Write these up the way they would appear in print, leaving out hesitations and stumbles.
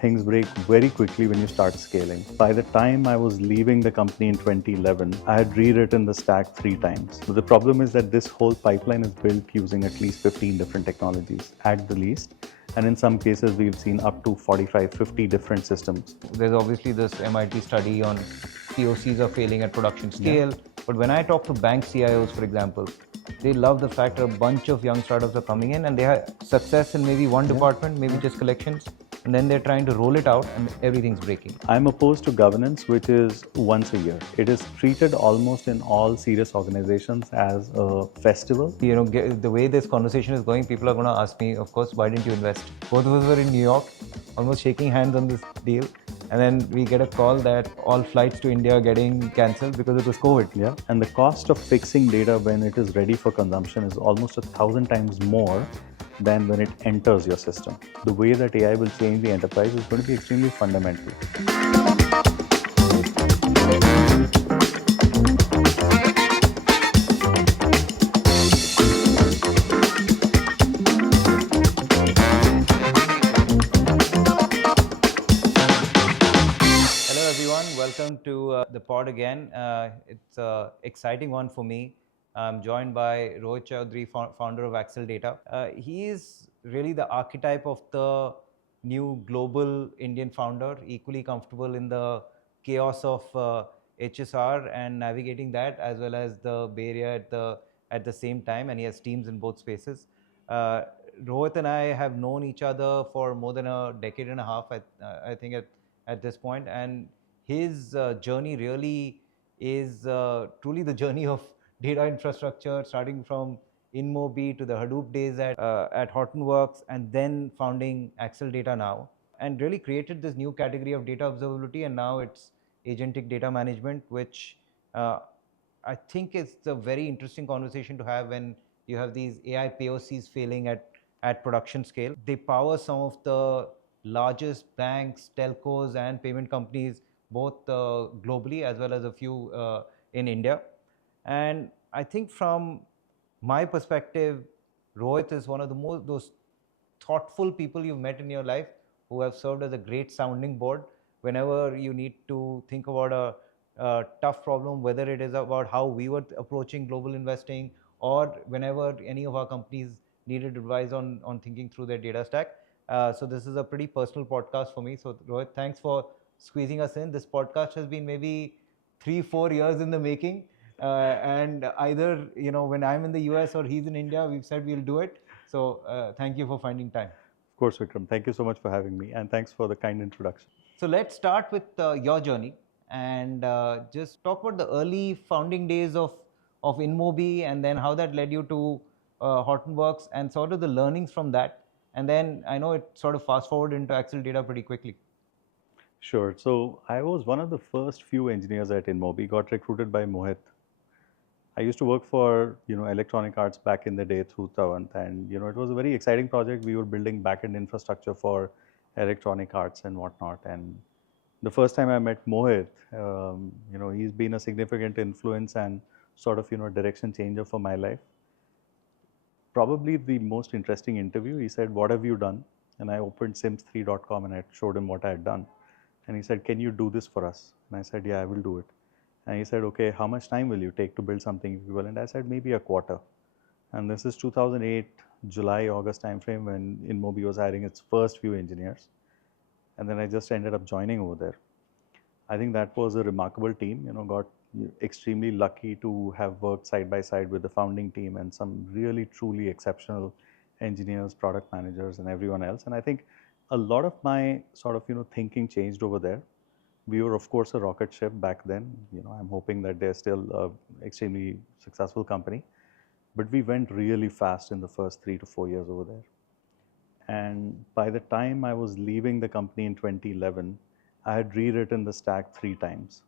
Things break very quickly when you start scaling. By the time I was leaving the company in 2011, I had rewritten the stack 3 times. The problem is that this whole pipeline is built using at least 15 different technologies at the least. And in some cases, we've seen up to 45, 50 different systems. There's obviously this MIT study on POCs are failing at production scale. But when I talk to bank CIOs, for example, they love the fact that a bunch of young startups are coming in and they have success in maybe one department, maybe just collections, and then they're trying to roll it out and everything's breaking. I'm opposed to governance, which is once a year. It is treated almost in all serious organizations as a festival. You know, the way this conversation is going, people are going to ask me, of course, why didn't you invest? Both of us were in New York, almost shaking hands on this deal. And then we get a call that all flights to India are getting cancelled because it was COVID. Yeah. And the cost of fixing data when it is ready for consumption is almost 1,000 times more than when it enters your system. The way that AI will change the enterprise is going to be extremely fundamental. Welcome to the pod again. It's an exciting one for me. I'm joined by Rohit Choudhury, founder of Acceldata. He is really the archetype of the new global Indian founder, equally comfortable in the chaos of HSR and navigating that, as well as the Bay Area at the same time, and he has teams in both spaces. Rohit and I have known each other for more than a decade and a half, I think, at this point, and his journey really is truly the journey of data infrastructure, starting from InMobi to the Hadoop days at Hortonworks, and then founding Acceldata now, and really created this new category of data observability, and now it's Agentic Data Management, which I think is a very interesting conversation to have when you have these AI POCs failing at production scale. They power some of the largest banks, telcos, and payment companies, both globally as well as a few in India. And I think from my perspective, Rohit is one of the those thoughtful people you've met in your life who have served as a great sounding board whenever you need to think about a tough problem, whether it is about how we were approaching global investing or whenever any of our companies needed advice on thinking through their data stack. So this is a pretty personal podcast for me. So Rohit, thanks for squeezing us in. This podcast has been maybe 3-4 years in the making, and either when I'm in the US or he's in India, we've said we'll do it. So thank you for finding time. Of course, Vikram. Thank you so much for having me, and thanks for the kind introduction. So let's start with your journey and just talk about the early founding days of InMobi, and then how that led you to Hortonworks and sort of the learnings from that. And then I know it sort of fast forward into Acceldata pretty quickly. Sure. So I was one of the first few engineers at InMobi, got recruited by Mohit. I used to work for Electronic Arts back in the day through Tawant, and it was a very exciting project. We were building backend infrastructure for Electronic Arts and whatnot. And the first time I met Mohit, he's been a significant influence and sort of direction changer for my life. Probably the most interesting interview. He said, "What have you done?" And I opened sims3.com and I showed him what I had done. And he said, "Can you do this for us?" And I said, "Yeah, I will do it." And he said, "Okay, how much time will you take to build something equivalent?" I said, "Maybe a quarter." And this is 2008, July, August timeframe when InMobi was hiring its first few engineers. And then I just ended up joining over there. I think that was a remarkable team, got extremely lucky to have worked side by side with the founding team and some really truly exceptional engineers, product managers, and everyone else. And I think a lot of my sort of thinking changed over there. We were, of course, a rocket ship back then. I'm hoping that they're still an extremely successful company. But we went really fast in the first 3 to 4 years over there. And by the time I was leaving the company in 2011, I had rewritten the stack 3 times.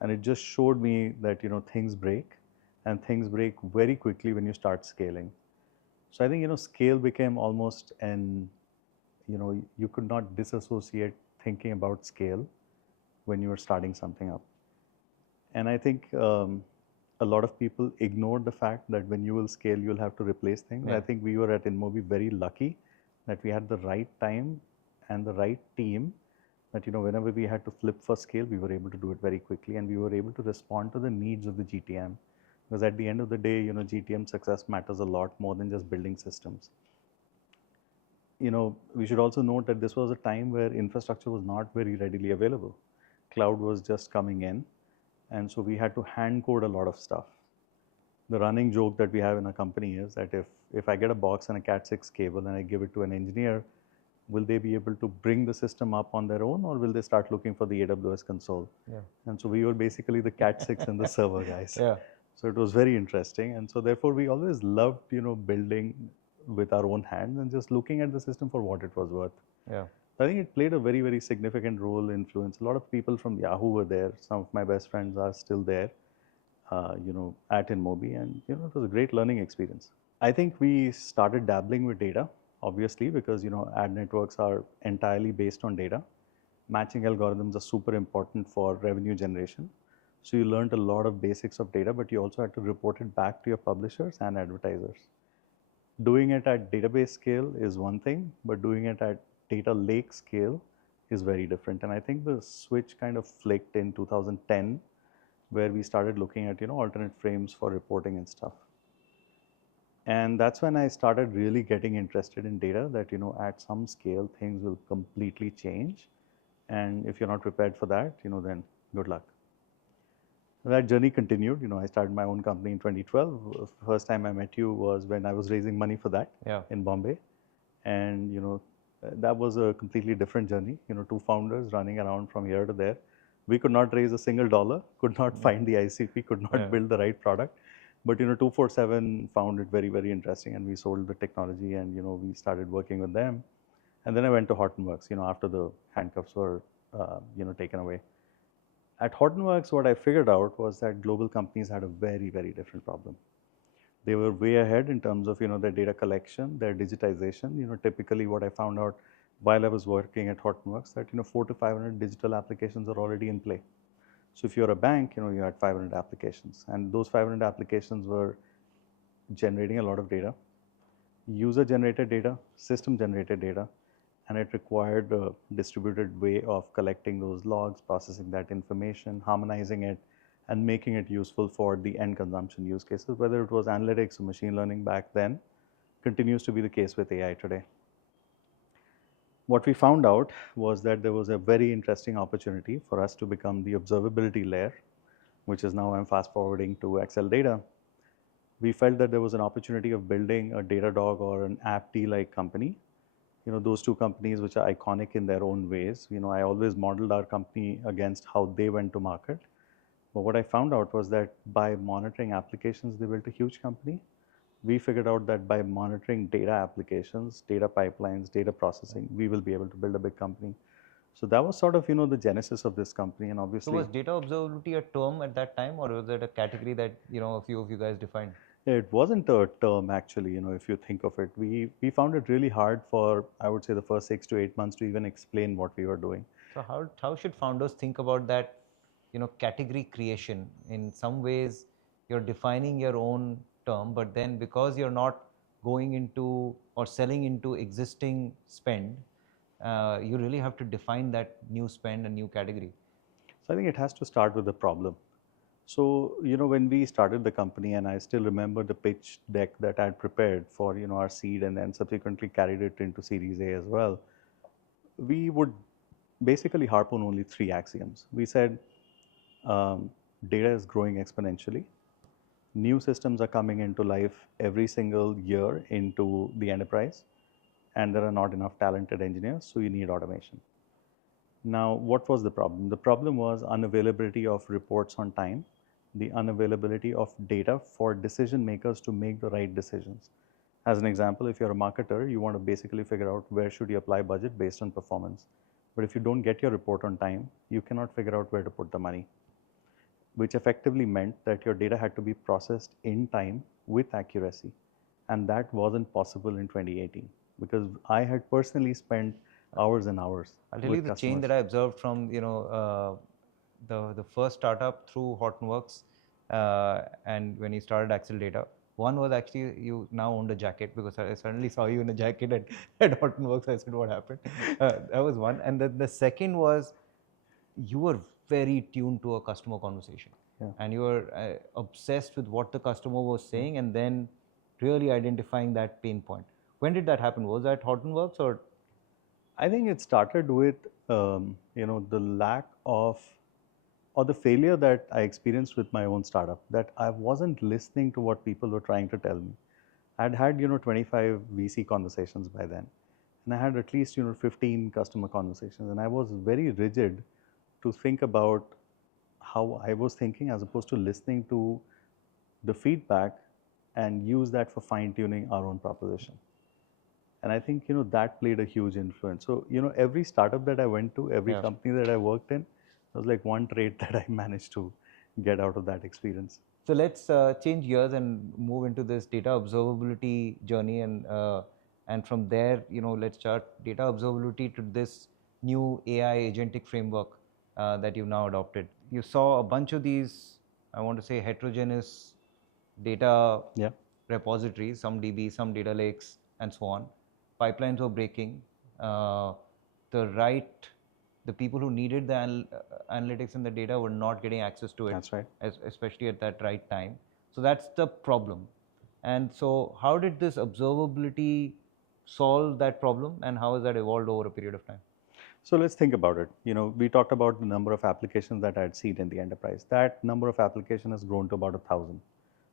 And it just showed me that, things break, and things break very quickly when you start scaling. So I think, scale became almost you could not disassociate thinking about scale when you were starting something up. And I think a lot of people ignore the fact that when you will scale, you'll have to replace things. Yeah. I think we were at InMobi very lucky that we had the right time and the right team, that whenever we had to flip for scale, we were able to do it very quickly, and we were able to respond to the needs of the GTM. Because at the end of the day, GTM success matters a lot more than just building systems. We should also note that this was a time where infrastructure was not very readily available. Cloud was just coming in, and so we had to hand code a lot of stuff. The running joke that we have in our company is that if I get a box and a Cat6 cable and I give it to an engineer, will they be able to bring the system up on their own, or will they start looking for the AWS console? Yeah. And so we were basically the Cat6 and the server guys. Yeah. So it was very interesting, and so therefore we always loved building with our own hands and just looking at the system for what it was worth. Yeah. I think it played a very, very significant role, influence. A lot of people from Yahoo were there. Some of my best friends are still there, at InMobi, and it was a great learning experience. I think we started dabbling with data, obviously, because ad networks are entirely based on data. Matching algorithms are super important for revenue generation. So you learned a lot of basics of data, but you also had to report it back to your publishers and advertisers. Doing it at database scale is one thing, but doing it at data lake scale is very different. And I think the switch kind of flicked in 2010, where we started looking at alternate frames for reporting and stuff. And that's when I started really getting interested in data, that at some scale things will completely change, and if you're not prepared for that, then good luck. That journey continued. I started my own company in 2012. First time I met you was when I was raising money for that, Yeah. in Bombay, and that was a completely different journey. Two founders running around from here to there. We could not raise a single dollar, could not find the ICP, could not build the right product. But 247 found it very, very interesting, and we sold the technology, and we started working with them. And then I went to Hortonworks, after the handcuffs were taken away. At Hortonworks, what I figured out was that global companies had a very, very different problem. They were way ahead in terms of their data collection, their digitization. Typically what I found out while I was working at Hortonworks, that 400 to 500 digital applications are already in play. So if you're a bank, you had 500 applications, and those 500 applications were generating a lot of data, user generated data, system generated data, and it required a distributed way of collecting those logs, processing that information, harmonizing it, and making it useful for the end consumption use cases, whether it was analytics or machine learning back then, continues to be the case with AI today. What we found out was that there was a very interesting opportunity for us to become the observability layer, which is now I'm fast forwarding to Acceldata. We felt that there was an opportunity of building a Datadog or an AppT-like company. Those two companies which are iconic in their own ways. I always modeled our company against how they went to market. But what I found out was that by monitoring applications, they built a huge company. We figured out that by monitoring data applications, data pipelines, data processing, we will be able to build a big company. So that was sort of, the genesis of this company, and obviously. So was data observability a term at that time, or was it a category that a few of you guys defined? It wasn't a term actually, if you think of it. We found it really hard for, I would say, the first 6 to 8 months to even explain what we were doing. So how should founders think about that, category creation? In some ways, you're defining your own term, but then because you're not going into or selling into existing spend, you really have to define that new spend and new category. So I think it has to start with the problem. So, when we started the company, and I still remember the pitch deck that I had prepared for, our seed, and then subsequently carried it into Series A as well, we would basically harp on only 3 axioms. We said data is growing exponentially. New systems are coming into life every single year into the enterprise, and there are not enough talented engineers, so you need automation. Now, what was the problem? The problem was unavailability of reports on time, the unavailability of data for decision makers to make the right decisions. As an example, if you're a marketer, you want to basically figure out where should you apply budget based on performance. But if you don't get your report on time, you cannot figure out where to put the money, which effectively meant that your data had to be processed in time with accuracy. And that wasn't possible in 2018, because I had personally spent hours and hours. I'll tell you the change that I observed from the first startup through Hortonworks, and when he started Acceldata, One was actually you now owned a jacket, because I suddenly saw you in a jacket at Hortonworks. I said, what happened? That was one. And then the second was you were very tuned to a customer conversation. Yeah. And you were obsessed with what the customer was saying, and then really identifying that pain point. When did that happen? Was that Hortonworks or? I think it started with the lack of or the failure that I experienced with my own startup, that I wasn't listening to what people were trying to tell me. I'd had 25 VC conversations by then, and I had at least 15 customer conversations, and I was very rigid to think about how I was thinking as opposed to listening to the feedback and use that for fine tuning our own proposition. And I think that played a huge influence. So every startup that I went to, every Yeah. company that I worked in, was like one trait that I managed to get out of that experience. So let's change gears and move into this data observability journey, and from there, let's start data observability to this new AI agentic framework that you've now adopted. You saw a bunch of these, I want to say, heterogeneous data Yeah. repositories, some DB, some data lakes, and so on. Pipelines were breaking. Uh, the people who needed the analytics and the data were not getting access to it. That's right. Especially at that right time. So that's the problem. And so how did this observability solve that problem, and how has that evolved over a period of time? So let's think about it. We talked about the number of applications that I had seen in the enterprise. That number of applications has grown to about 1,000.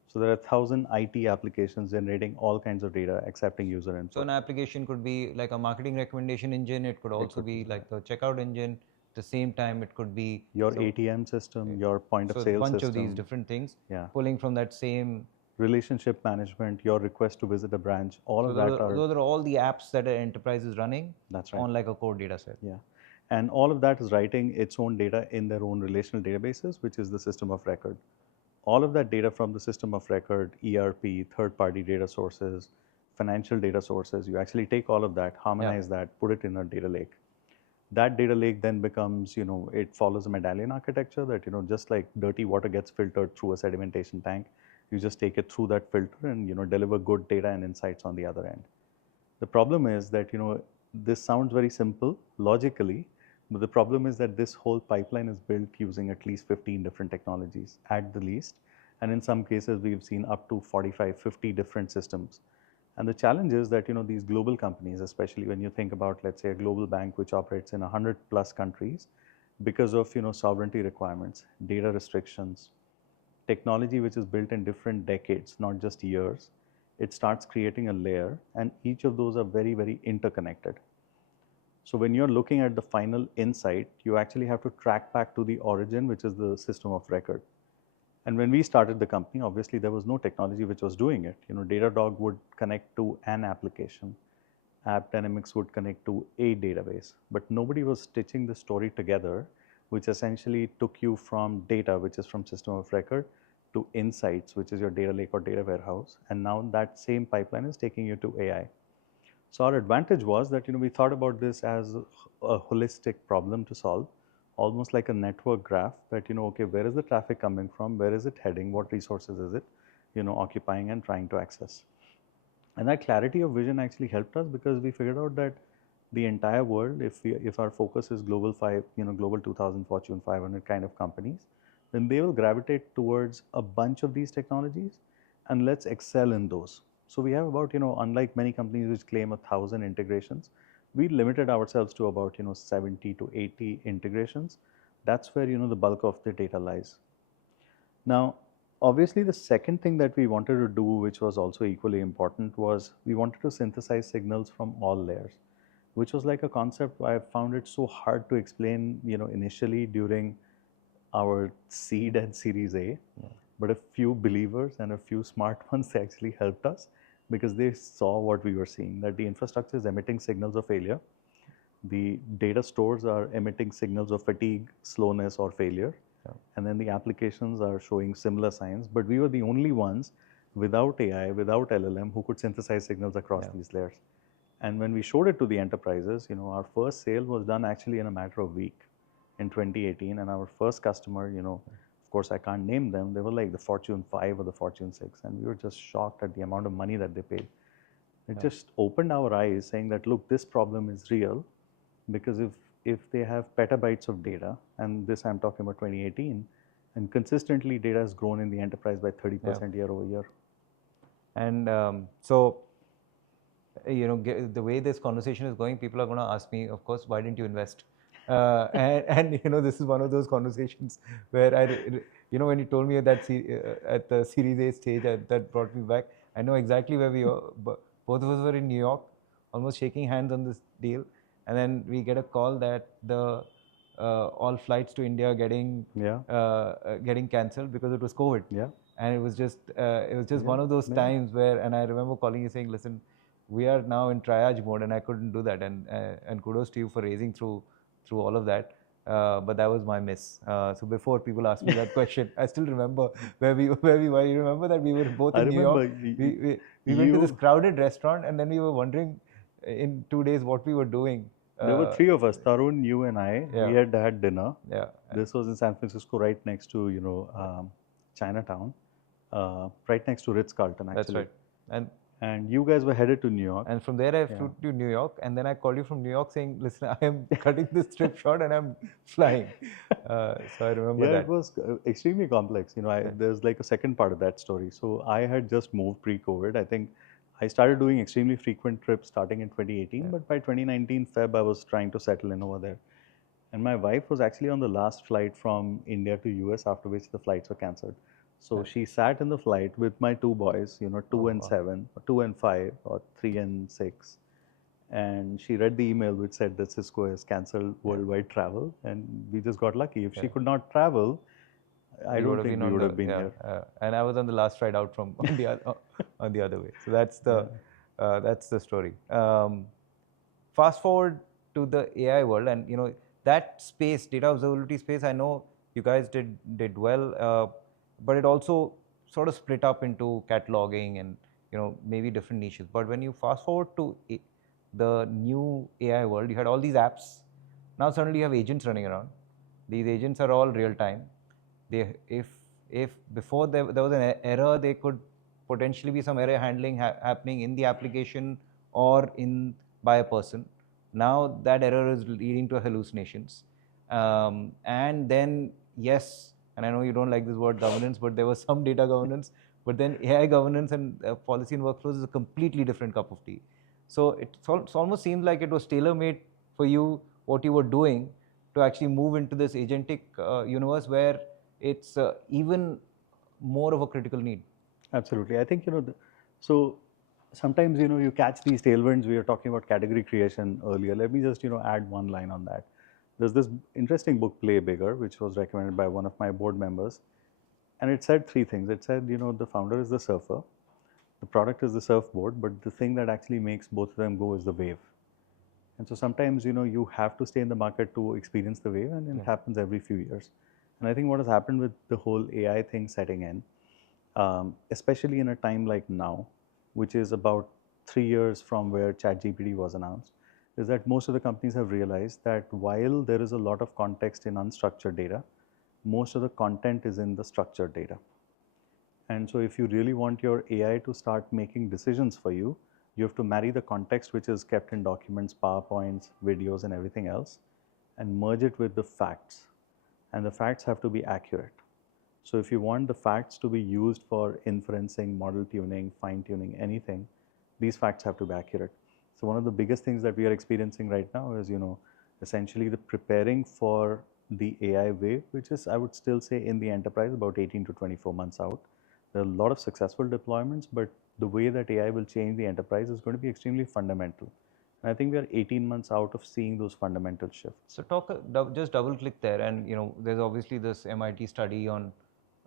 So there are 1,000 IT applications generating all kinds of data, accepting user input. So an application could be like a marketing recommendation engine. It could also be like the checkout engine. At the same time, it could be your ATM system, your point of so a sale bunch system. of these different things. Yeah. Pulling from that same relationship management, your request to visit a branch, all so of that are. Those are all the apps that an enterprise is running. That's right. On like a core data set. Yeah. And all of that is writing its own data in their own relational databases, which is the system of record. All of that data from the system of record, ERP, third-party data sources, financial data sources, you actually take all of that, harmonize that, put it in a data lake. That data lake then becomes, it follows a medallion architecture that, just like dirty water gets filtered through a sedimentation tank, you just take it through that filter and, deliver good data and insights on the other end. The problem is that, this sounds very simple logically, but the problem is that this whole pipeline is built using at least 15 different technologies at the least. And in some cases, we've seen up to 45, 50 different systems. And the challenge is that, these global companies, especially when you think about, let's say, a global bank which operates in 100 plus countries, because of, sovereignty requirements, data restrictions, technology which is built in different decades, not just years, it starts creating a layer, and each of those are very, very interconnected. So when you're looking at the final insight, you actually have to track back to the origin, which is the system of record. And when we started the company, obviously there was no technology which was doing it. Datadog would connect to an application. AppDynamics would connect to a database, but nobody was stitching the story together, which essentially took you from data, which is from system of record, to insights, which is your data lake or data warehouse. And now that same pipeline is taking you to AI. So our advantage was that we thought about this as a holistic problem to solve, almost like a network graph that okay, where is the traffic coming from, where is it heading, what resources is it occupying and trying to access. And that clarity of vision actually helped us, because we figured out that the entire world, if our focus is global 5, global 2000, Fortune 500 kind of companies, then they will gravitate towards a bunch of these technologies, and let's excel in those. So we have about, unlike many companies which claim 1,000 integrations, we limited ourselves to about, 70 to 80 integrations. That's where, the bulk of the data lies. Now, obviously, the second thing that we wanted to do, which was also equally important, was we wanted to synthesize signals from all layers, which was like a concept I found it so hard to explain, initially during our seed and series A. But a few believers and a few smart ones actually helped us, because they saw what we were seeing, that the infrastructure is emitting signals of failure. The data stores are emitting signals of fatigue, slowness, or failure. And then the applications are showing similar signs. But we were the only ones without AI, without LLM, who could synthesize signals across these layers. And when we showed it to the enterprises, our first sale was done actually in a matter of week in 2018. And our first customer, of course, I can't name them. They were like the Fortune 5 or the Fortune 6. And we were just shocked at the amount of money that they paid. It just opened our eyes saying that, look, this problem is real, because if they have petabytes of data, and this I'm talking about 2018, and consistently data has grown in the enterprise by 30% year over year. And so, the way this conversation is going, people are going to ask me, of course, why didn't you invest? And this is one of those conversations where when you told me at that at the Series A stage, that brought me back. I know exactly where we are. Both of us were in New York, almost shaking hands on this deal, and then we get a call that the all flights to India getting cancelled because it was COVID. Yeah. And it was just one of those times where, and I remember calling you saying, listen, we are now in triage mode, and I couldn't do that. And kudos to you for raising through all of that. But that was my miss. So before people ask me that question, I still remember where we were. You remember that we were both in New York. We went to this crowded restaurant, and then we were wondering in 2 days what we were doing. There were three of us, Tarun, you and I. We had dinner. Yeah. This was in San Francisco, right next to, Chinatown, right next to Ritz-Carlton, actually. That's right. And you guys were headed to New York. And from there, I flew to New York. And then I called you from New York saying, listen, I am cutting this trip short and I'm flying. So I remember that. Yeah, it was extremely complex. There's like a second part of that story. So I had just moved pre-COVID. I think I started doing extremely frequent trips starting in 2018. But by 2019 Feb, I was trying to settle in over there. And my wife was actually on the last flight from India to US, after which the flights were cancelled. So she sat in the flight with my two boys, 2 and 7, or 2 and 5, or 3 and 6. And she read the email which said that Cisco has cancelled worldwide travel. And we just got lucky. If she could not travel, I don't think we would have been here. And I was on the last flight out from on the other way. So that's the story. Fast forward to the AI world, and that space, data observability space, I know you guys did well, but it also sort of split up into cataloging and maybe different niches. But when you fast forward to the new AI world, you had all these apps. Now suddenly you have agents running around. These agents are all real time. If before there was an error, there could potentially be some error handling happening in the application or by a person. Now that error is leading to hallucinations. And then, yes, and I know you don't like this word governance, but there was some data governance. But then AI governance and policy and workflows is a completely different cup of tea. So it almost seems like it was tailor-made for you, what you were doing, to actually move into this agentic universe where it's even more of a critical need. Absolutely. I think, so sometimes, you catch these tailwinds. We were talking about category creation earlier. Let me just, add one line on that. There's this interesting book, Play Bigger, which was recommended by one of my board members. And it said 3 things. It said, the founder is the surfer, the product is the surfboard, but the thing that actually makes both of them go is the wave. And so sometimes, you have to stay in the market to experience the wave, and it happens every few years. And I think what has happened with the whole AI thing setting in, especially in a time like now, which is about 3 years from where ChatGPT was announced, is that most of the companies have realized that while there is a lot of context in unstructured data, most of the content is in the structured data. And so if you really want your AI to start making decisions for you, you have to marry the context which is kept in documents, PowerPoints, videos, and everything else, and merge it with the facts. And the facts have to be accurate. So if you want the facts to be used for inferencing, model tuning, fine tuning, anything, these facts have to be accurate. So one of the biggest things that we are experiencing right now is, essentially the preparing for the AI wave, which is, I would still say, in the enterprise about 18 to 24 months out. There are a lot of successful deployments, but the way that AI will change the enterprise is going to be extremely fundamental. And I think we are 18 months out of seeing those fundamental shifts. So just double click there, and there's obviously this MIT study on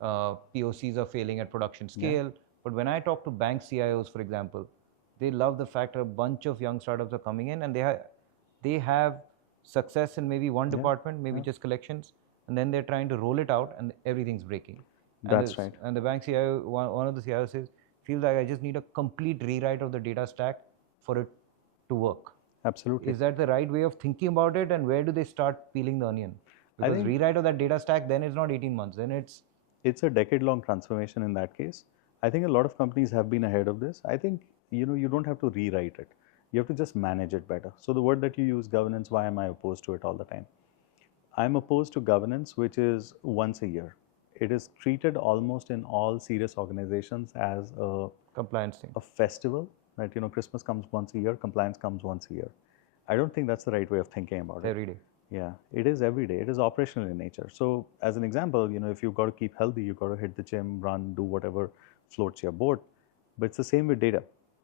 POCs are failing at production scale. But when I talk to bank CIOs, for example, they love the fact that a bunch of young startups are coming in, and they have success in maybe one department, maybe just collections, and then they're trying to roll it out, and everything's breaking. That's right. And the bank CIO, one of the CIOs says, feels like I just need a complete rewrite of the data stack for it to work. Absolutely. Is that the right way of thinking about it, and where do they start peeling the onion? Because rewrite of that data stack, then it's not 18 months, then it's It's a decade-long transformation in that case. I think a lot of companies have been ahead of this. I think you don't have to rewrite it. You have to just manage it better. So the word that you use, governance, why am I opposed to it all the time? I'm opposed to governance, which is once a year. It is treated almost in all serious organizations as Compliance thing. a festival that Christmas comes once a year, compliance comes once a year. I don't think that's the right way of thinking about it. Every day. Yeah, it is every day. It is operational in nature. So, as an example, if you've got to keep healthy, you've got to hit the gym, run, do whatever floats your boat. But it's the same with data.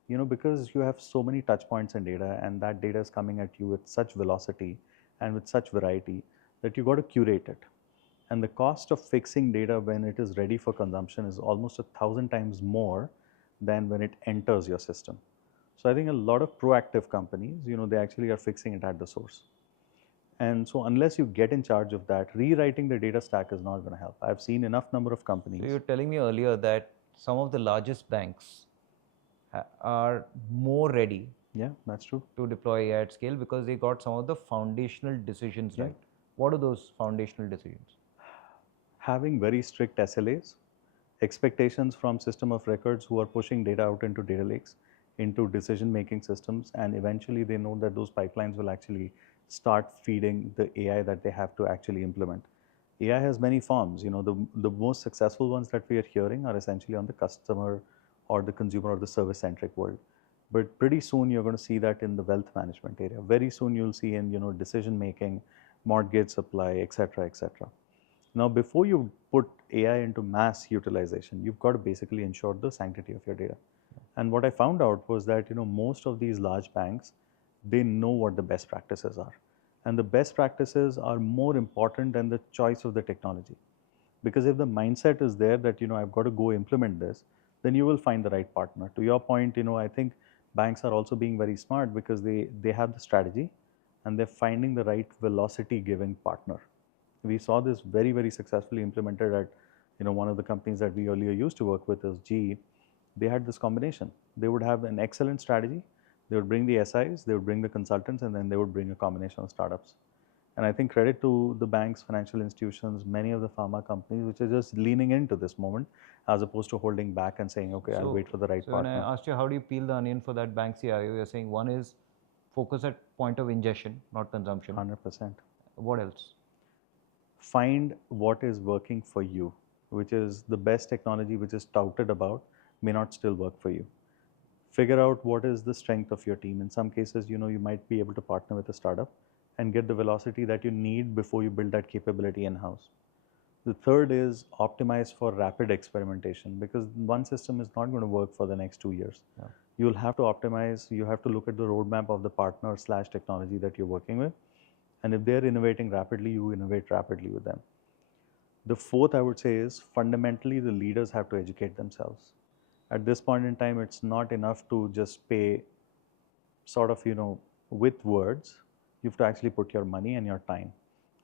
Because you have so many touch points in data, and that data is coming at you with such velocity and with such variety that you got to curate it. And the cost of fixing data when it is ready for consumption is almost 1,000 times more than when it enters your system. So I think a lot of proactive companies, they actually are fixing it at the source. And so unless you get in charge of that, rewriting the data stack is not going to help. I've seen enough number of companies. So you're telling me earlier that some of the largest banks are more ready. Yeah, that's true. To deploy AI at scale because they got some of the foundational decisions right. What are those foundational decisions? Having very strict SLAs, expectations from system of records who are pushing data out into data lakes, into decision-making systems, and eventually they know that those pipelines will actually start feeding the AI that they have to actually implement. AI has many forms. The most successful ones that we are hearing are essentially on the customer or the consumer or the service-centric world. But pretty soon you're going to see that in the wealth management area. Very soon you'll see in decision-making, mortgage supply, etc., etc. Now, before you put AI into mass utilization, you've got to basically ensure the sanctity of your data. And what I found out was that most of these large banks, they know what the best practices are, and the best practices are more important than the choice of the technology. Because if the mindset is there that I've got to go implement this, then you will find the right partner. To your point, I think banks are also being very smart because they have the strategy, and they're finding the right velocity giving partner. We saw this very, very successfully implemented at one of the companies that we earlier used to work with is GE. They had this combination. They would have an excellent strategy. They would bring the SIs, they would bring the consultants, and then they would bring a combination of startups. And I think credit to the banks, financial institutions, many of the pharma companies, which are just leaning into this moment as opposed to holding back and saying, okay, I'll wait for the right partner. So when I asked you, how do you peel the onion for that bank CIO, you're saying one is focus at point of ingestion, not consumption. 100%. What else? Find what is working for you, which is the best technology which is touted about may not still work for you. Figure out what is the strength of your team. In some cases, you might be able to partner with a startup and get the velocity that you need before you build that capability in-house. The third is optimize for rapid experimentation, because one system is not going to work for the next 2 years. Yeah. You'll have to optimize, you have to look at the roadmap of the partner / technology that you're working with. And if they're innovating rapidly, you innovate rapidly with them. The fourth, I would say, is fundamentally the leaders have to educate themselves. At this point in time, it's not enough to just pay sort of, with words. You have to actually put your money and your time.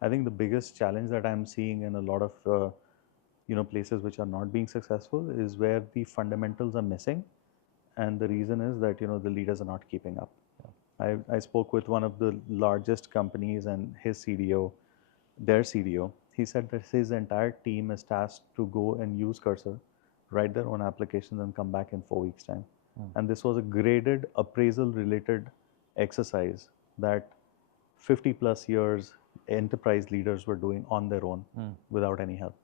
I think the biggest challenge that I'm seeing in a lot of places which are not being successful is where the fundamentals are missing, and the reason is that the leaders are not keeping up. I spoke with one of the largest companies and his CDO, their CDO. He said that his entire team is tasked to go and use Cursor, write their own applications, and come back in 4 weeks' time. And this was a graded appraisal-related exercise that 50 plus years enterprise leaders were doing on their own without any help.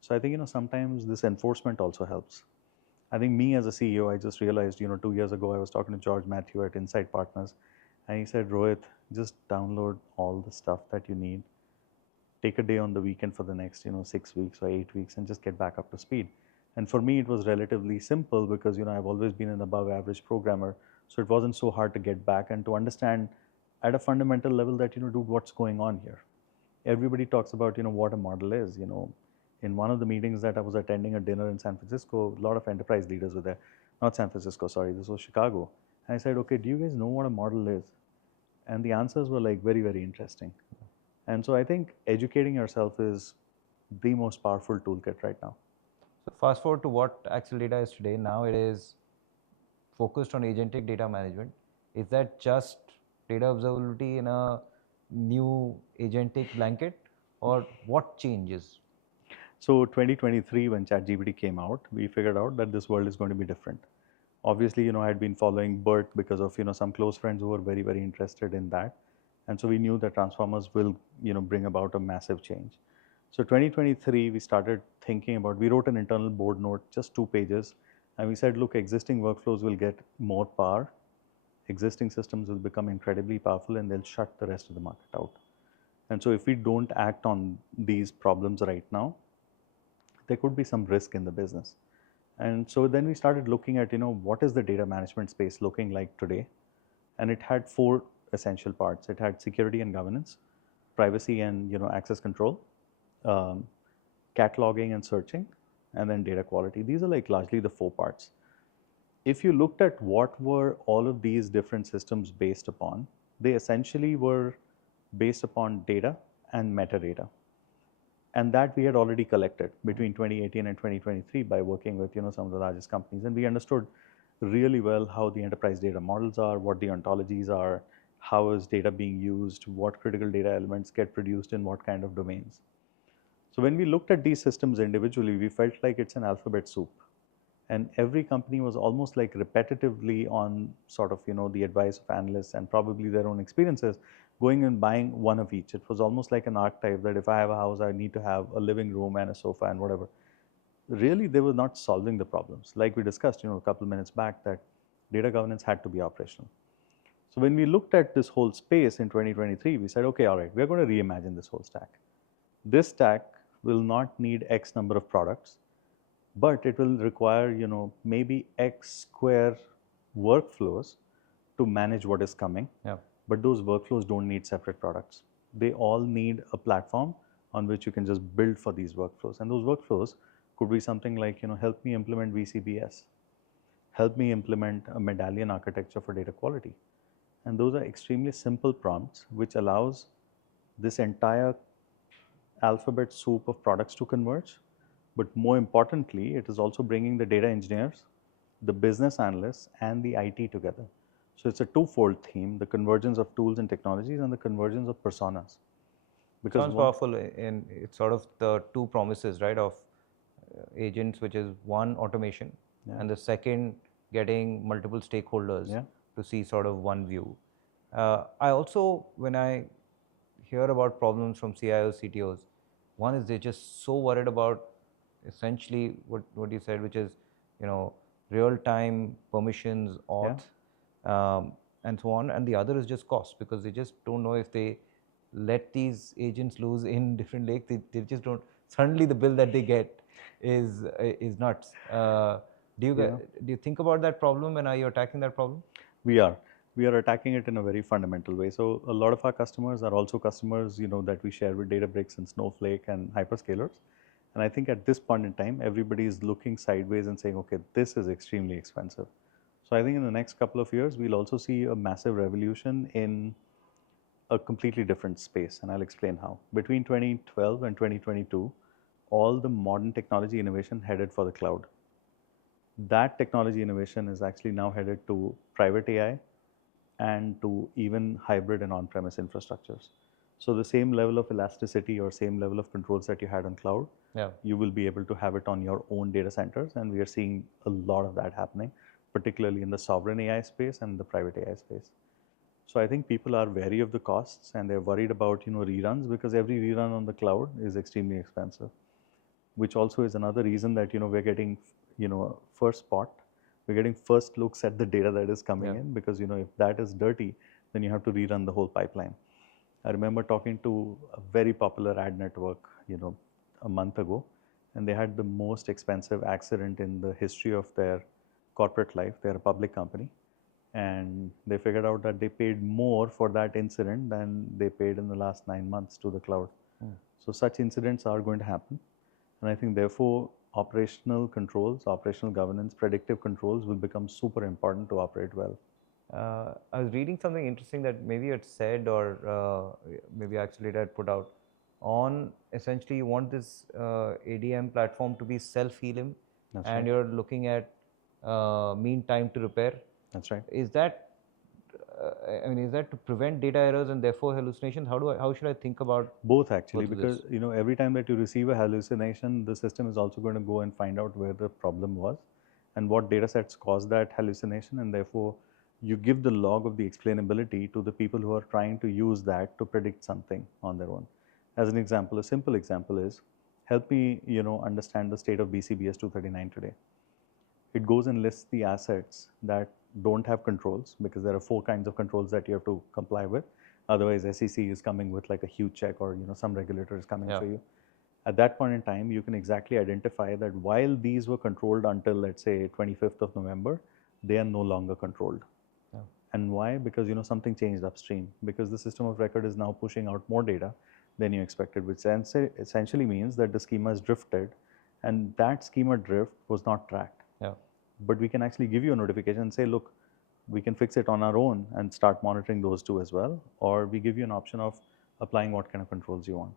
So I think sometimes this enforcement also helps. I think me as a CEO, I just realized 2 years ago I was talking to George Matthew at Insight Partners, and he said, Rohit, just download all the stuff that you need. Take a day on the weekend for the next 6 weeks or 8 weeks and just get back up to speed. And for me, it was relatively simple because I've always been an above average programmer, so it wasn't so hard to get back and to understand at a fundamental level that dude, what's going on here. Everybody talks about what a model is. In one of the meetings that I was attending, a dinner in San Francisco, a lot of enterprise leaders were there. Not San Francisco, sorry, this was Chicago. And I said, okay, do you guys know what a model is? And the answers were like very, very interesting. And so I think educating yourself is the most powerful toolkit right now. So fast forward to what Acceldata is today. Now it is focused on agentic data management. Is that just data observability in a new agentic blanket, or what changes? So 2023, when ChatGPT came out, we figured out that this world is going to be different. Obviously, I had been following BERT because of some close friends who were very, very interested in that, and so we knew that transformers will bring about a massive change. So 2023, we started thinking about. We wrote an internal board note, just 2 pages, and we said, look, existing workflows will get more power, existing systems will become incredibly powerful, and they'll shut the rest of the market out. And so if we don't act on these problems right now, there could be some risk in the business. And so then we started looking at, what is the data management space looking like today? And it had 4 essential parts. It had security and governance, privacy and, access control, um, cataloging and searching, and then data quality. These are like largely the 4 parts. If you looked at what were all of these different systems based upon, they essentially were based upon data and metadata. And that we had already collected between 2018 and 2023 by working with some of the largest companies, and we understood really well how the enterprise data models are, what the ontologies are, how is data being used, what critical data elements get produced in what kind of domains. So when we looked at these systems individually, we felt like it's an alphabet soup, and every company was almost like repetitively on sort of the advice of analysts and probably their own experiences going and buying one of each. It was almost like an archetype that if I have a house, I need to have a living room and a sofa and whatever. Really, they were not solving the problems. Like we discussed a couple of minutes back, that data governance had to be operational. So when we looked at this whole space in 2023, we said, okay, all right, we're going to reimagine this whole stack. This stack will not need X number of products, but it will require maybe X square workflows to manage what is coming. Yeah. But those workflows don't need separate products. They all need a platform on which you can just build for these workflows. And those workflows could be something like help me implement VCBS, help me implement a medallion architecture for data quality. And those are extremely simple prompts which allows this entire alphabet soup of products to converge. But more importantly, it is also bringing the data engineers, the business analysts, and the IT together. So it's a twofold theme: the convergence of tools and technologies and the convergence of personas. Because Sounds powerful, and it's sort of the two promises, right, of agents, which is one, automation, and the second, getting multiple stakeholders to see sort of one view. I also, when I hear about problems from CIOs, CTOs, one is they're just so worried about essentially what you said, which is real-time permissions, auth, and so on, and the other is just cost, because they just don't know if they let these agents loose in different lakes, they just don't. Suddenly, the bill that they get is nuts. Do you think about that problem, and are you attacking that problem? We are attacking it in a very fundamental way. So a lot of our customers are also customers that we share with Databricks and Snowflake and hyperscalers. And I think at this point in time, everybody is looking sideways and saying, okay, this is extremely expensive. So I think in the next couple of years, we'll also see a massive revolution in a completely different space, and I'll explain how. Between 2012 and 2022, all the modern technology innovation headed for the cloud. That technology innovation is actually now headed to private AI and to even hybrid and on-premise infrastructures. So the same level of elasticity or same level of controls that you had on cloud, you will be able to have it on your own data centers, and we are seeing a lot of that happening, particularly in the sovereign AI space and the private AI space. So I think people are wary of the costs, and they're worried about reruns, because every rerun on the cloud is extremely expensive, which also is another reason that we're getting first spot. We're getting first looks at the data that is coming in, because if that is dirty, then you have to rerun the whole pipeline. I remember talking to a very popular ad network a month ago, and they had the most expensive accident in the history of their corporate life. They're a public company, and they figured out that they paid more for that incident than they paid in the last 9 months to the cloud. So such incidents are going to happen, and I think therefore operational controls, operational governance, predictive controls will become super important to operate well. I was reading something interesting that maybe you had said, or maybe Acceldata had put out on, essentially you want this ADM platform to be self-healing, and right. You're looking at mean time to repair. That's right. Is that I mean, is that to prevent data errors and therefore hallucinations? How should I think about Both actually, both of because this? every time that you receive a hallucination, the system is also going to go and find out where the problem was and what data sets caused that hallucination, and therefore you give the log of the explainability to the people who are trying to use that to predict something on their own. As an example, a simple example is, help me understand the state of BCBS 239 today. It goes and lists the assets that don't have controls, because there are 4 kinds of controls that you have to comply with. Otherwise, SEC is coming with like a huge check, or some regulator is coming for you. At that point in time, you can exactly identify that while these were controlled until, let's say, 25th of November, they are no longer controlled. And why? Because something changed upstream, because the system of record is now pushing out more data than you expected, which essentially means that the schema is drifted, and that schema drift was not tracked. But we can actually give you a notification and say, look, we can fix it on our own and start monitoring those two as well, or we give you an option of applying what kind of controls you want.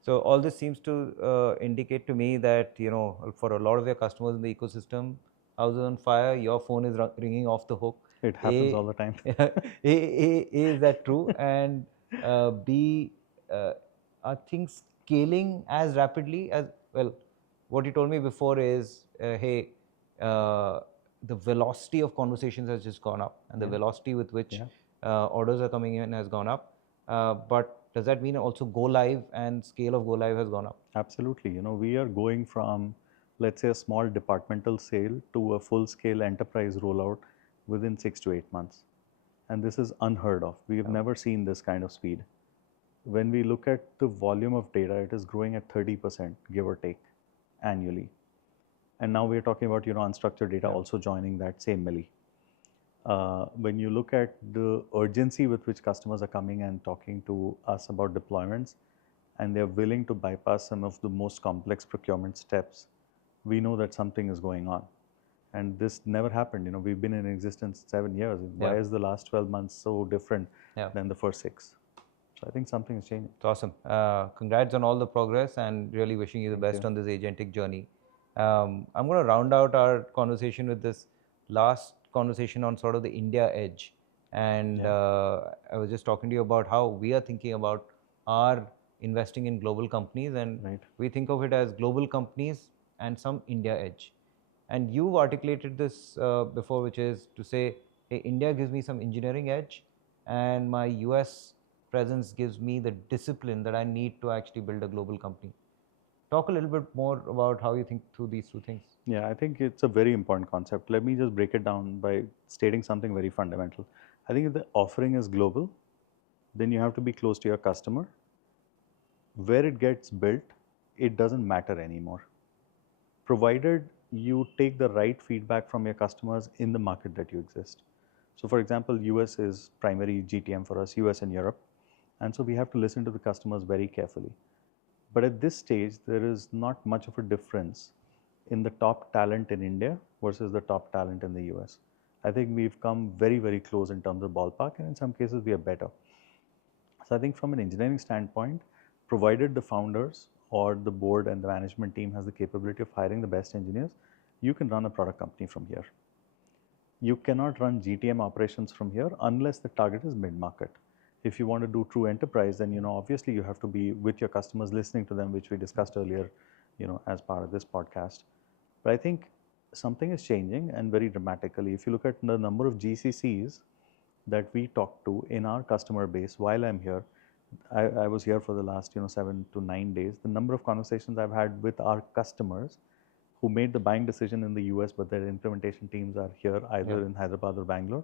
So all this seems to indicate to me that for a lot of your customers in the ecosystem, house is on fire, your phone is ringing off the hook. It happens all the time. Is that true? And B, are things scaling as rapidly as well? What you told me before is, hey, the velocity of conversations has just gone up, and the velocity with which orders are coming in has gone up. But does that mean also go live and scale of go live has gone up? Absolutely. We are going from, let's say, a small departmental sale to a full-scale enterprise rollout within 6 to 8 months. And this is unheard of. We have never seen this kind of speed. When we look at the volume of data, it is growing at 30%, give or take, annually. And now we're talking about unstructured data also joining that same milli. When you look at the urgency with which customers are coming and talking to us about deployments, and they're willing to bypass some of the most complex procurement steps, we know that something is going on. And this never happened. We've been in existence 7 years. Why is the last 12 months so different than the first 6? So I think something is changing. It's awesome. Congrats on all the progress, and really wishing you the best on this agentic journey. I'm going to round out our conversation with this last conversation on sort of the India edge. And I was just talking to you about how we are thinking about our investing in global companies, and we think of it as global companies and some India edge. And you've articulated this before, which is to say, hey, India gives me some engineering edge, and my US presence gives me the discipline that I need to actually build a global company. Talk a little bit more about how you think through these two things. Yeah, I think it's a very important concept. Let me just break it down by stating something very fundamental. I think if the offering is global, then you have to be close to your customer. Where it gets built, it doesn't matter anymore, provided you take the right feedback from your customers in the market that you exist. So for example, US is primary GTM for us, US and Europe. And so we have to listen to the customers very carefully. But at this stage, there is not much of a difference in the top talent in India versus the top talent in the US. I think we've come very, very close in terms of ballpark, and in some cases we are better. So I think from an engineering standpoint, provided the founders or the board and the management team has the capability of hiring the best engineers, you can run a product company from here. You cannot run GTM operations from here unless the target is mid-market. If you want to do true enterprise, then obviously you have to be with your customers, listening to them, which we discussed earlier, as part of this podcast. But I think something is changing, and very dramatically. If you look at the number of GCCs that we talk to in our customer base while I'm here, I was here for the last 7 to 9 days. The number of conversations I've had with our customers who made the buying decision in the US, but their implementation teams are here either in Hyderabad or Bangalore,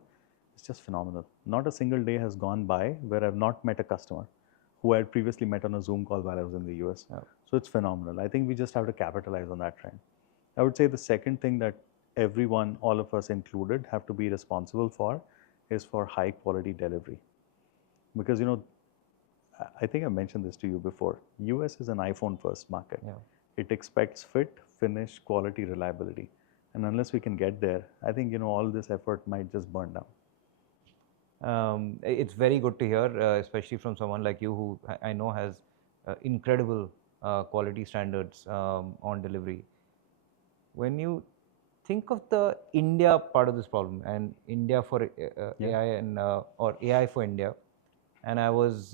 it's just phenomenal. Not a single day has gone by where I've not met a customer who I had previously met on a Zoom call while I was in the US. So it's phenomenal. I think we just have to capitalize on that trend. I would say the second thing that everyone, all of us included, have to be responsible for is for high quality delivery. Because I think I mentioned this to you before. US is an iPhone first market. It expects fit, finish, quality, reliability. And unless we can get there, I think all this effort might just burn down. It's very good to hear, especially from someone like you who I know has incredible quality standards on delivery. When you think of the India part of this problem and India for Yeah. AI and or AI for India. And I was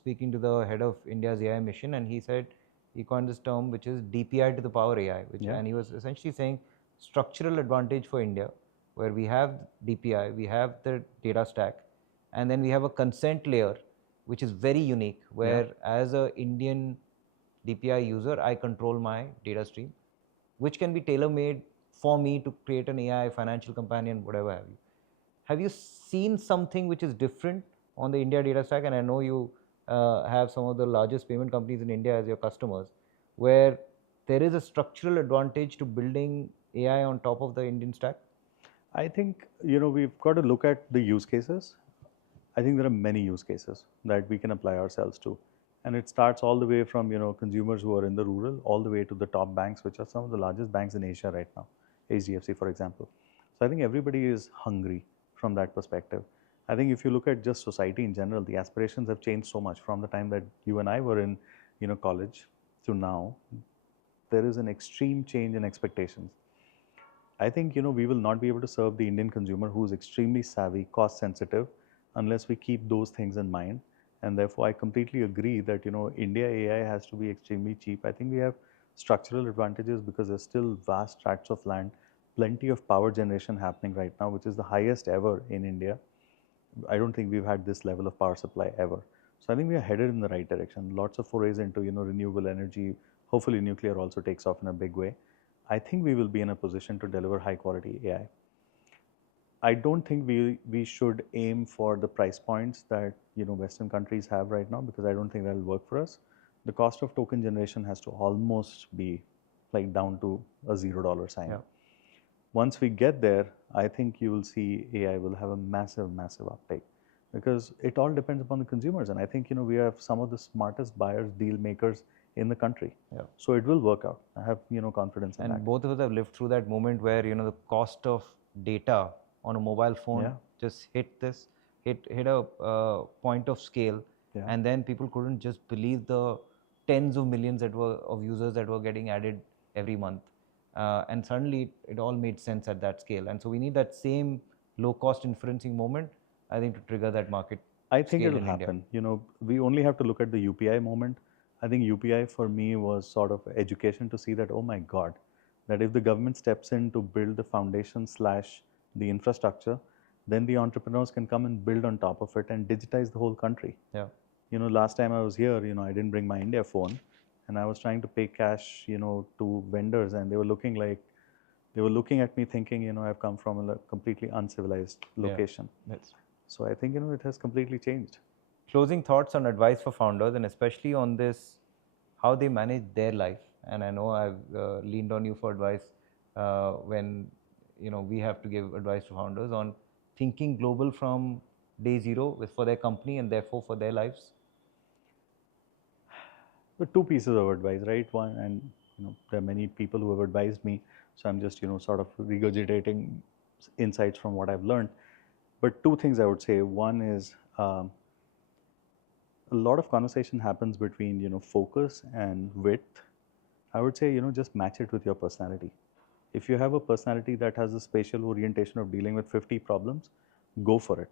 speaking to the head of India's AI mission, and he said he coined this term, which is DPI to the power AI, which Yeah. and he was essentially saying structural advantage for India, where we have DPI, we have the data stack, and then we have a consent layer, which is very unique, where as a Indian DPI user, I control my data stream, which can be tailor-made for me to create an AI financial companion, whatever have you. Have you seen something which is different on the India data stack? And I know you have some of the largest payment companies in India as your customers, where there is a structural advantage to building AI on top of the Indian stack? I think, we've got to look at the use cases. I think there are many use cases that we can apply ourselves to. And it starts all the way from, consumers who are in the rural, all the way to the top banks, which are some of the largest banks in Asia right now, HDFC, for example. So I think everybody is hungry from that perspective. I think if you look at just society in general, the aspirations have changed so much from the time that you and I were in, college to now. There is an extreme change in expectations. I think we will not be able to serve the Indian consumer who is extremely savvy, cost sensitive, unless we keep those things in mind. And therefore, I completely agree that India AI has to be extremely cheap. I think we have structural advantages because there's still vast tracts of land, plenty of power generation happening right now, which is the highest ever in India. I don't think we've had this level of power supply ever. So I think we are headed in the right direction. Lots of forays into renewable energy. Hopefully, nuclear also takes off in a big way. I think we will be in a position to deliver high quality AI. I don't think we should aim for the price points that Western countries have right now, because I don't think that'll work for us. The cost of token generation has to almost be like down to a $0 sign. Yeah. Once we get there, I think you will see AI will have a massive, massive uptake, because it all depends upon the consumers. And I think we have some of the smartest buyers, deal makers in the country. Yeah. So it will work out. I have confidence in that. And both of us have lived through that moment where the cost of data on a mobile phone just hit a point of scale, and then people couldn't just believe the tens of millions of users that were getting added every month, and suddenly it all made sense at that scale. And so we need that same low cost inferencing moment, I think, to trigger that market. I think it'll happen. We only have to look at the UPI moment. I think UPI for me was sort of education to see that, oh my God, that if the government steps in to build the foundation / the infrastructure, then the entrepreneurs can come and build on top of it and digitize the whole country. Yeah. Last time I was here, I didn't bring my India phone, and I was trying to pay cash, to vendors, and they were looking at me thinking, I've come from a completely uncivilized location. So I think, it has completely changed. Closing thoughts on advice for founders, and especially on this, how they manage their life. And I know I've leaned on you for advice when we have to give advice to founders on thinking global from day zero for their company and therefore for their lives. But two pieces of advice, right? One, and there are many people who have advised me, so I'm just sort of regurgitating insights from what I've learned. But two things I would say. One is a lot of conversation happens between focus and width. I would say just match it with your personality. If you have a personality that has a spatial orientation of dealing with 50 problems, go for it.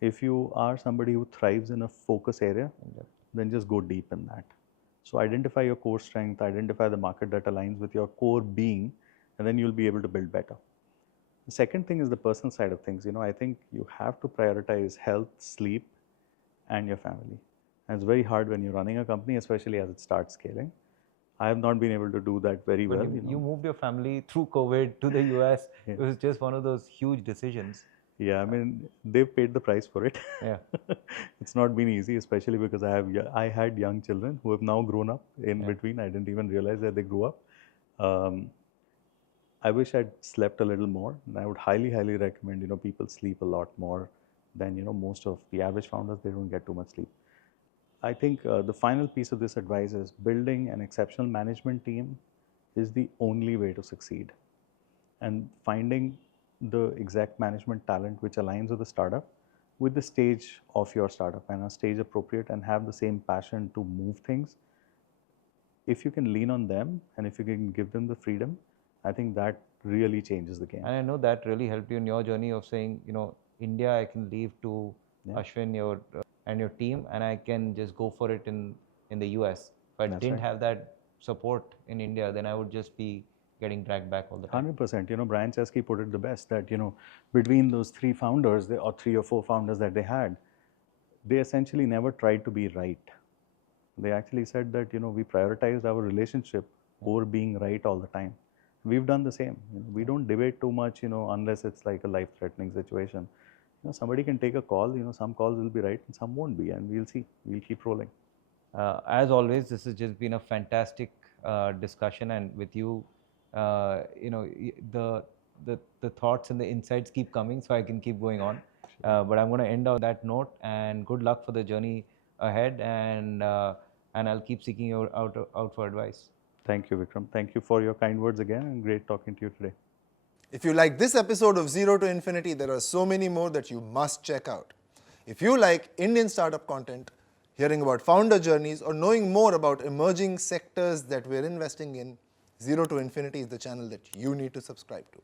If you are somebody who thrives in a focus area, then just go deep in that. So identify your core strength, identify the market that aligns with your core being, and then you'll be able to build better. The second thing is the personal side of things. I think you have to prioritize health, sleep, and your family. And it's very hard when you're running a company, especially as it starts scaling. I have not been able to do that very well. You moved your family through COVID to the US. It was just one of those huge decisions. Yeah, I mean, they've paid the price for it. Yeah. It's not been easy, especially because I had young children who have now grown up in between. I didn't even realize that they grew up. I wish I'd slept a little more. And I would highly, highly recommend, people sleep a lot more than, most of the average founders. They don't get too much sleep. I think the final piece of this advice is building an exceptional management team is the only way to succeed. And finding the exact management talent which aligns with the startup, with the stage of your startup, and a stage appropriate, and have the same passion to move things. If you can lean on them and if you can give them the freedom, I think that really changes the game. And I know that really helped you in your journey of saying, India, I can leave to Ashwin, and your team, and I can just go for it in the US. If I didn't have that support in India, then I would just be getting dragged back all the time. 100%. Brian Chesky put it the best that, between those three founders, or 3 or 4 founders that they had, they essentially never tried to be right. They actually said that, we prioritized our relationship over being right all the time. We've done the same. We don't debate too much, unless it's like a life-threatening situation. Somebody can take a call, some calls will be right and some won't be, and we'll see. We'll keep rolling. As always, this has just been a fantastic discussion, and with you, the thoughts and the insights keep coming, so I can keep going on. But I'm going to end on that note, and good luck for the journey ahead, and I'll keep seeking you out for advice. Thank you, Vikram. Thank you for your kind words again, and great talking to you today. If you like this episode of Zero to Infinity, there are so many more that you must check out. If you like Indian startup content, hearing about founder journeys, or knowing more about emerging sectors that we're investing in, Zero to Infinity is the channel that you need to subscribe to.